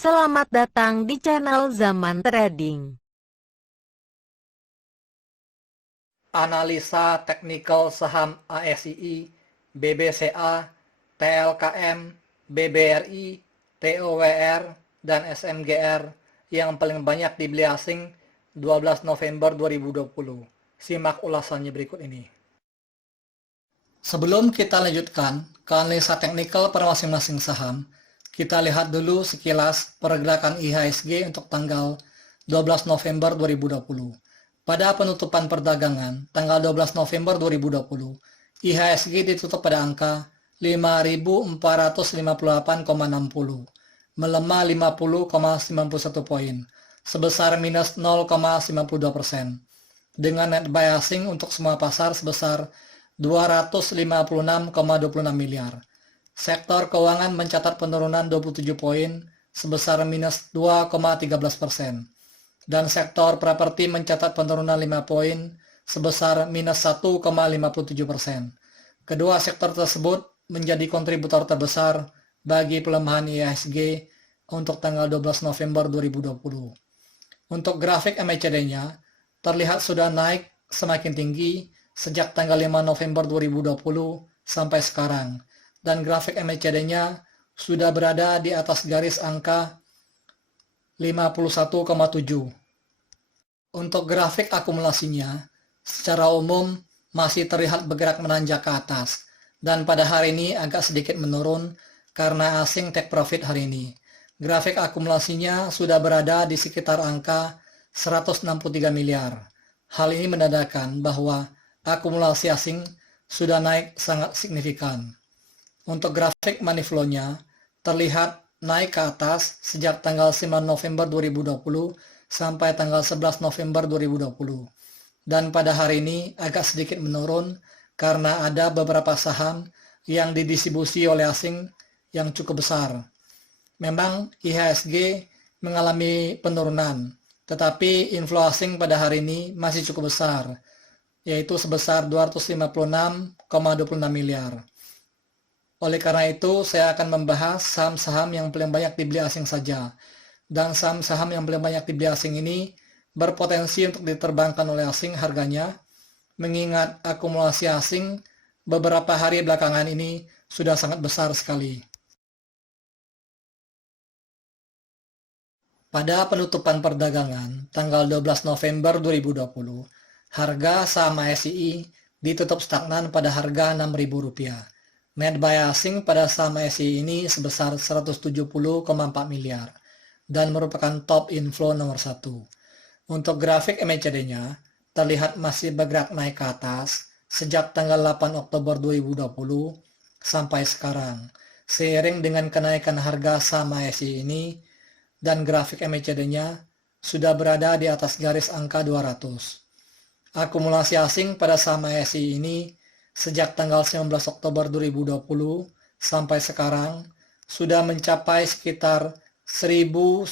Selamat datang di channel Zaman Trading. Analisa teknikal saham ASII, BBCA, TLKM, BBRI, TOWR, dan SMGR yang paling banyak dibeli asing 12 November 2020. Simak ulasannya berikut ini. Sebelum kita lanjutkan ke analisa teknikal per masing-masing saham, kita lihat dulu sekilas pergerakan IHSG untuk tanggal 12 November 2020. Pada penutupan perdagangan tanggal 12 November 2020, IHSG ditutup pada angka 5.458,60, melemah 50,91 poin, sebesar minus 0,92%, dengan net buy asing untuk semua pasar sebesar 256,26 miliar. Sektor keuangan mencatat penurunan 27 poin sebesar minus 2,13%. Dan sektor properti mencatat penurunan 5 poin sebesar minus 1,57%. Kedua sektor tersebut menjadi kontributor terbesar bagi pelemahan IHSG untuk tanggal 12 November 2020. Untuk grafik MACD-nya, terlihat sudah naik semakin tinggi sejak tanggal 5 November 2020 sampai sekarang. Dan grafik MACD-nya sudah berada di atas garis angka 51,7. Untuk grafik akumulasinya, secara umum masih terlihat bergerak menanjak ke atas, dan pada hari ini agak sedikit menurun karena asing take profit hari ini. Grafik akumulasinya sudah berada di sekitar angka 163 miliar. Hal ini menandakan bahwa akumulasi asing sudah naik sangat signifikan. Untuk grafik money flow-nya terlihat naik ke atas sejak tanggal 9 November 2020 sampai tanggal 11 November 2020. Dan pada hari ini agak sedikit menurun karena ada beberapa saham yang didistribusi oleh asing yang cukup besar. Memang IHSG mengalami penurunan, tetapi inflow asing pada hari ini masih cukup besar, yaitu sebesar 256,26 miliar. Oleh karena itu, saya akan membahas saham-saham yang paling banyak dibeli asing saja. Dan saham-saham yang paling banyak dibeli asing ini berpotensi untuk diterbangkan oleh asing harganya, mengingat akumulasi asing beberapa hari belakangan ini sudah sangat besar sekali. Pada penutupan perdagangan tanggal 12 November 2020, harga saham ASII ditutup stagnan pada harga Rp6.000. Net buy asing pada saham ASII ini sebesar 170,4 miliar dan merupakan top inflow nomor 1. Untuk grafik MACD-nya terlihat masih bergerak naik ke atas sejak tanggal 8 Oktober 2020 sampai sekarang, seiring dengan kenaikan harga saham ASII ini, dan grafik MACD-nya sudah berada di atas garis angka 200. Akumulasi asing pada saham ASII ini sejak tanggal 19 Oktober 2020 sampai sekarang sudah mencapai sekitar 1.154,5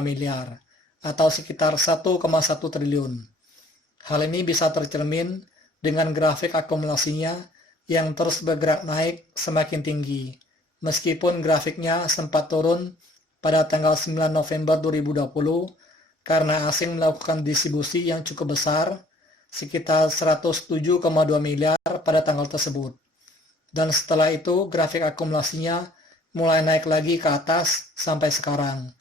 miliar atau sekitar 1,1 triliun. Hal ini bisa tercermin dengan grafik akumulasinya yang terus bergerak naik semakin tinggi, meskipun grafiknya sempat turun pada tanggal 9 November 2020 karena asing melakukan distribusi yang cukup besar, sekitar 107,2 miliar pada tanggal tersebut. Dan setelah itu grafik akumulasinya mulai naik lagi ke atas sampai sekarang.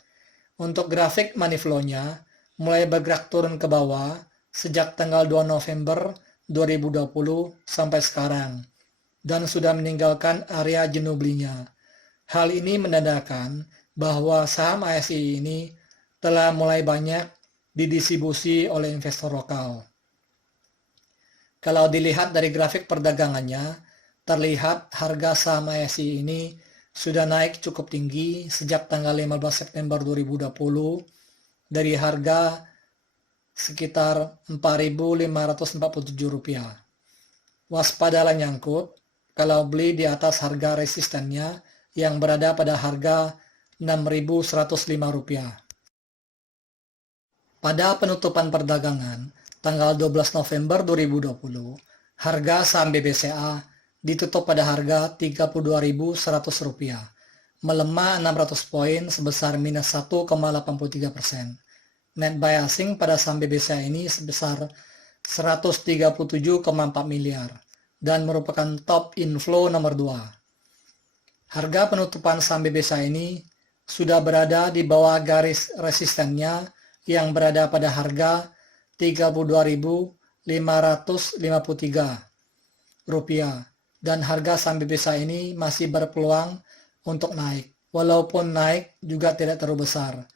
Untuk grafik money flow-nya mulai bergerak turun ke bawah sejak tanggal 2 November 2020 sampai sekarang, dan sudah meninggalkan area jenuh belinya. Hal ini menandakan bahwa saham ASII ini telah mulai banyak didistribusi oleh investor lokal. Kalau dilihat dari grafik perdagangannya, terlihat harga saham ASII ini sudah naik cukup tinggi sejak tanggal 15 September 2020 dari harga sekitar Rp4.547. Waspadalah nyangkut kalau beli di atas harga resistennya yang berada pada harga Rp6.105. Pada penutupan perdagangan tanggal 12 November 2020, harga saham BBCA ditutup pada harga Rp32.100 melemah 600 poin sebesar minus 1,83%. Net buy asing pada saham BBCA ini sebesar 137,4 miliar dan merupakan top inflow nomor 2. Harga penutupan saham BBCA ini sudah berada di bawah garis resistennya yang berada pada harga Rp32.553 dan harga saham BBCA ini masih berpeluang untuk naik. Walaupun naik juga tidak terlalu besar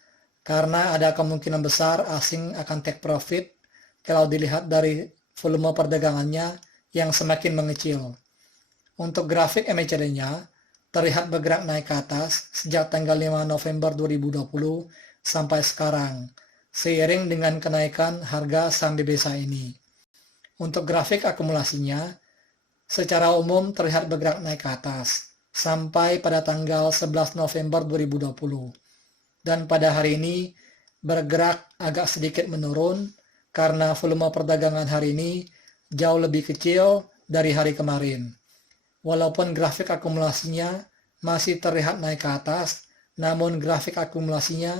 karena ada kemungkinan besar asing akan take profit kalau dilihat dari volume perdagangannya yang semakin mengecil. Untuk grafik MACD-nya terlihat bergerak naik ke atas sejak tanggal 5 November 2020 sampai sekarang, seiring dengan kenaikan harga saham BBCA ini. Untuk grafik akumulasinya, secara umum terlihat bergerak naik ke atas sampai pada tanggal 11 November 2020. Dan pada hari ini bergerak agak sedikit menurun karena volume perdagangan hari ini jauh lebih kecil dari hari kemarin. Walaupun grafik akumulasinya masih terlihat naik ke atas, namun grafik akumulasinya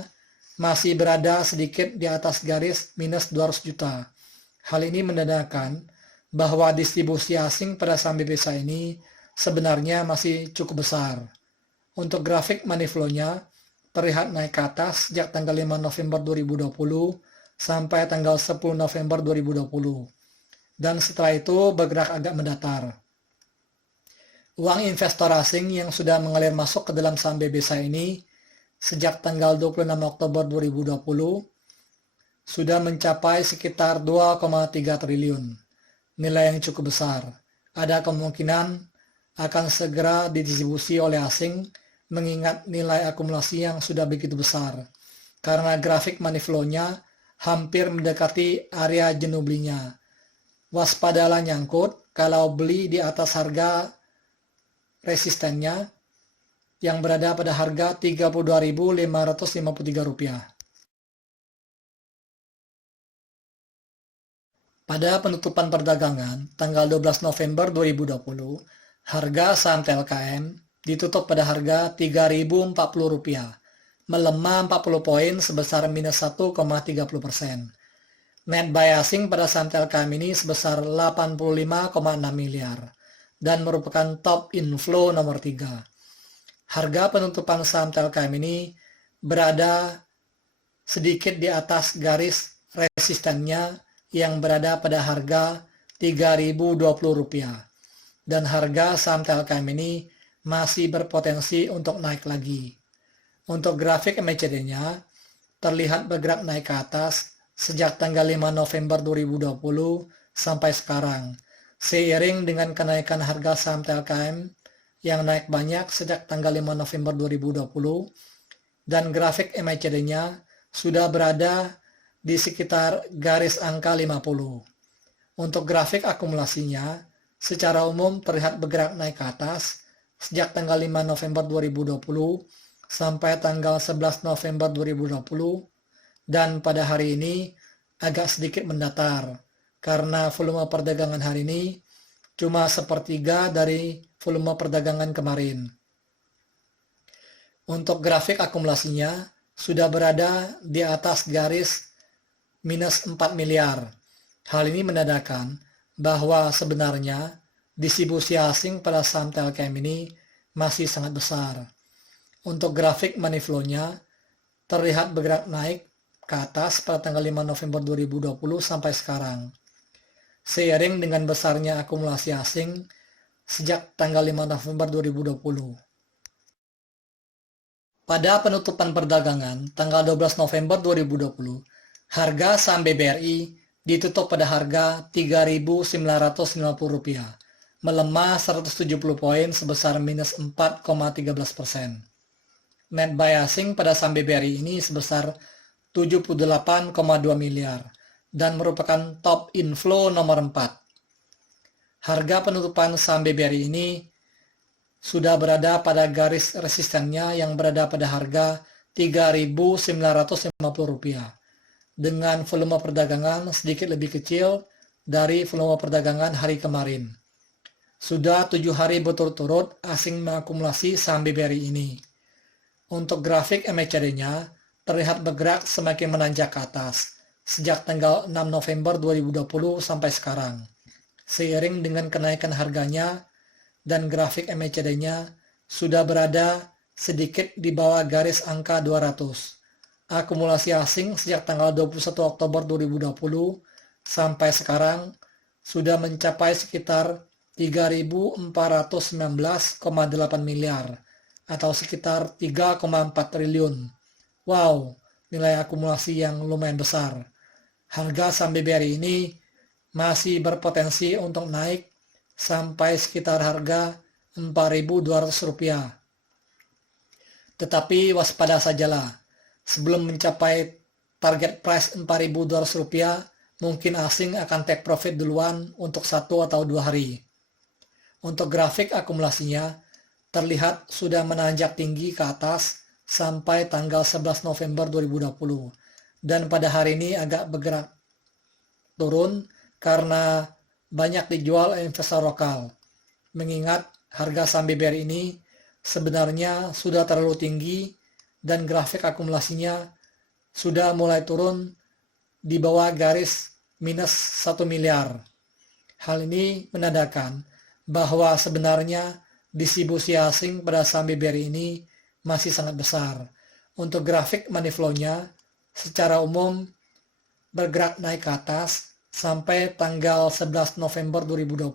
masih berada sedikit di atas garis minus 200 juta. Hal ini menandakan bahwa distribusi asing pada saham BBCA ini sebenarnya masih cukup besar. Untuk grafik money flow-nya terlihat naik ke atas sejak tanggal 5 November 2020 sampai tanggal 10 November 2020. Dan setelah itu bergerak agak mendatar. Uang investor asing yang sudah mengalir masuk ke dalam saham BBCA ini sejak tanggal 26 Oktober 2020 sudah mencapai sekitar 2,3 triliun. Nilai yang cukup besar. Ada kemungkinan akan segera didistribusi oleh asing mengingat nilai akumulasi yang sudah begitu besar. Karena grafik money flow-nya hampir mendekati area jenuh belinya. Waspadalah nyangkut kalau beli di atas harga resistennya yang berada pada harga Rp32.553. Pada penutupan perdagangan tanggal 12 November 2020, harga saham TLKM ditutup pada harga Rp3.040, melemah 40 poin sebesar minus 1,30%. Net buy asing pada saham TLKM ini sebesar 85,6 miliar dan merupakan top inflow nomor 3. Harga penutupan saham TLKM ini berada sedikit di atas garis resistennya yang berada pada harga Rp3.020 dan harga saham TLKM ini masih berpotensi untuk naik lagi. Untuk grafik MACD-nya terlihat bergerak naik ke atas sejak tanggal 5 November 2020 sampai sekarang, seiring dengan kenaikan harga saham TLKM yang naik banyak sejak tanggal 5 November 2020 dan grafik MACD-nya sudah berada di sekitar garis angka 50. Untuk grafik akumulasinya secara umum terlihat bergerak naik ke atas sejak tanggal 5 November 2020 sampai tanggal 11 November 2020 dan pada hari ini agak sedikit mendatar karena volume perdagangan hari ini cuma sepertiga dari volume perdagangan kemarin. Untuk grafik akumulasinya sudah berada di atas garis minus 4 miliar. Hal ini menandakan bahwa sebenarnya distribusi asing pada saham TLKM ini masih sangat besar. Untuk grafik money flow-nya terlihat bergerak naik ke atas pada tanggal 5 November 2020 sampai sekarang. Seiring dengan besarnya akumulasi asing sejak tanggal 5 November 2020. Pada penutupan perdagangan tanggal 12 November 2020, harga saham BBRI ditutup pada harga Rp3.950, melemah 170 poin sebesar minus 4,13%. Net buy asing pada saham BBRI ini sebesar 78,2 miliar dan merupakan top inflow nomor 4. Harga penutupan saham BBRI ini sudah berada pada garis resistennya yang berada pada harga Rp3.950 dengan volume perdagangan sedikit lebih kecil dari volume perdagangan hari kemarin. Sudah 7 hari berturut-turut asing mengakumulasi saham BBRI ini. Untuk grafik MACD-nya terlihat bergerak semakin menanjak ke atas sejak tanggal 6 November 2020 sampai sekarang. Seiring dengan kenaikan harganya dan grafik MACD-nya sudah berada sedikit di bawah garis angka 200. Akumulasi asing sejak tanggal 21 Oktober 2020 sampai sekarang sudah mencapai sekitar 3.419,8 miliar atau sekitar 3,4 triliun. Wow, nilai akumulasi yang lumayan besar. Harga saham BBRI ini masih berpotensi untuk naik sampai sekitar harga Rp4.200. Tetapi waspada sajalah, sebelum mencapai target price Rp4.200, mungkin asing akan take profit duluan untuk 1 atau 2 hari. Untuk grafik akumulasinya, terlihat sudah menanjak tinggi ke atas sampai tanggal 11 November 2020 dan pada hari ini agak bergerak turun karena banyak dijual investor lokal. Mengingat harga saham BBRI ini sebenarnya sudah terlalu tinggi dan grafik akumulasinya sudah mulai turun di bawah garis minus 1 miliar. Hal ini menandakan bahwa sebenarnya distribusi asing pada saham BBRI ini masih sangat besar. Untuk grafik money flow-nya secara umum bergerak naik ke atas sampai tanggal 11 November 2020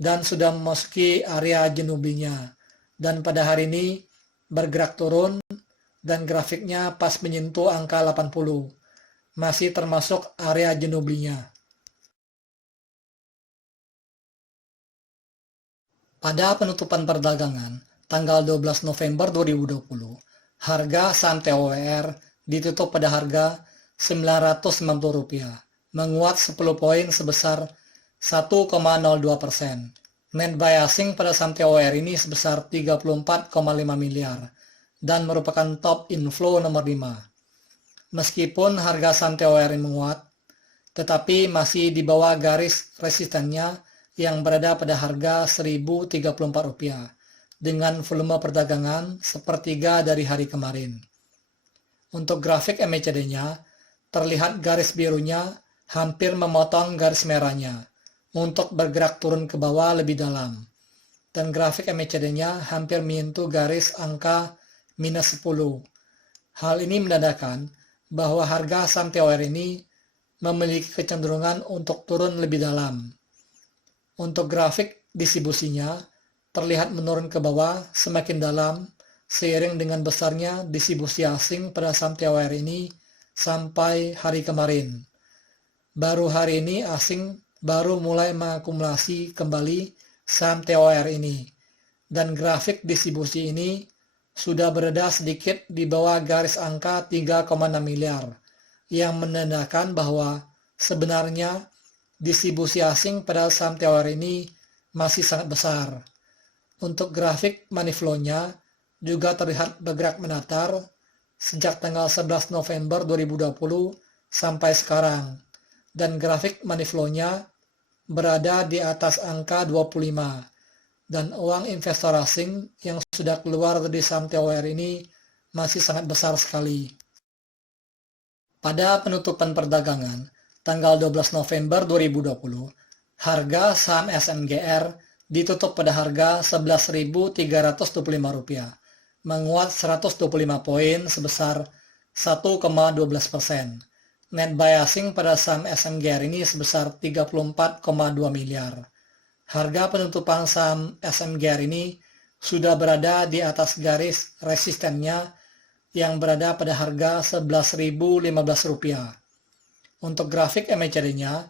dan sudah memasuki area jenuh belinya. Dan pada hari ini bergerak turun dan grafiknya pas menyentuh angka 80. Masih termasuk area jenuh belinya. Pada penutupan perdagangan tanggal 12 November 2020, harga saham TOWR ditutup pada harga Rp990, menguat 10 poin sebesar 1,02%. Net buy asing pada saham TOWR ini sebesar 34,5 miliar dan merupakan top inflow nomor 5. Meskipun harga saham TOWR ini menguat, tetapi masih di bawah garis resistennya yang berada pada harga Rp1.034 dengan volume perdagangan sepertiga dari hari kemarin. Untuk grafik MACD-nya, terlihat garis birunya hampir memotong garis merahnya untuk bergerak turun ke bawah lebih dalam. Dan grafik MACD-nya hampir menyentuh garis angka minus 10. Hal ini menandakan bahwa harga saham TOWR ini memiliki kecenderungan untuk turun lebih dalam. Untuk grafik distribusinya terlihat menurun ke bawah semakin dalam seiring dengan besarnya distribusi asing pada saham TOWR ini sampai hari kemarin. Baru hari ini asing baru mulai mengakumulasi kembali saham TOWR ini dan grafik distribusi ini sudah berada sedikit di bawah garis angka 3,6 miliar yang menandakan bahwa sebenarnya distribusi asing pada saham TOWR ini masih sangat besar. Untuk grafik money flow-nya juga terlihat bergerak mendatar sejak tanggal 11 November 2020 sampai sekarang. Dan grafik money flow-nya berada di atas angka 25. Dan uang investor asing yang sudah keluar dari saham TOWR ini masih sangat besar sekali. Pada penutupan perdagangan tanggal 12 November 2020, harga saham SMGR ditutup pada harga Rp11.325, menguat 125 poin sebesar 1,12%. Net buy asing pada saham SMGR ini sebesar 34,2 miliar. Harga penutupan saham SMGR ini sudah berada di atas garis resistennya yang berada pada harga Rp11.015. Untuk grafik MACD-nya,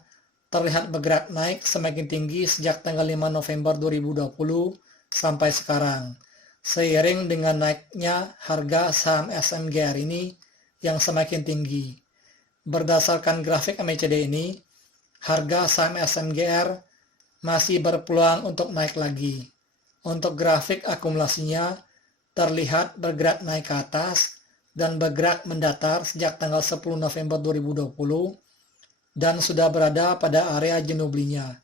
terlihat bergerak naik semakin tinggi sejak tanggal 5 November 2020 sampai sekarang, seiring dengan naiknya harga saham SMGR ini yang semakin tinggi. Berdasarkan grafik MACD ini, harga saham SMGR masih berpeluang untuk naik lagi. Untuk grafik akumulasinya, terlihat bergerak naik ke atas dan bergerak mendatar sejak tanggal 10 November 2020 dan sudah berada pada area jenuh belinya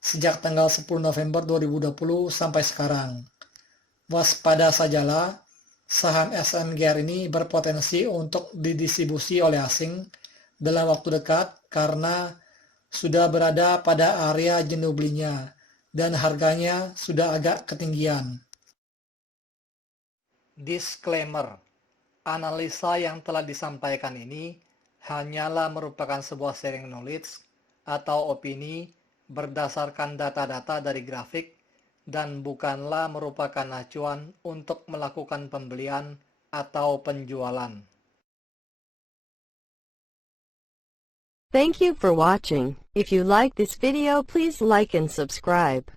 sejak tanggal 10 November 2020 sampai sekarang. Waspada sajalah, saham SMGR ini berpotensi untuk didistribusi oleh asing dalam waktu dekat karena sudah berada pada area jenuh belinya dan harganya sudah agak ketinggian. Disclaimer, analisa yang telah disampaikan ini hanyalah merupakan sebuah sharing knowledge atau opini berdasarkan data-data dari grafik dan bukanlah merupakan acuan untuk melakukan pembelian atau penjualan. Thank you for watching. If you like this video, please like and subscribe.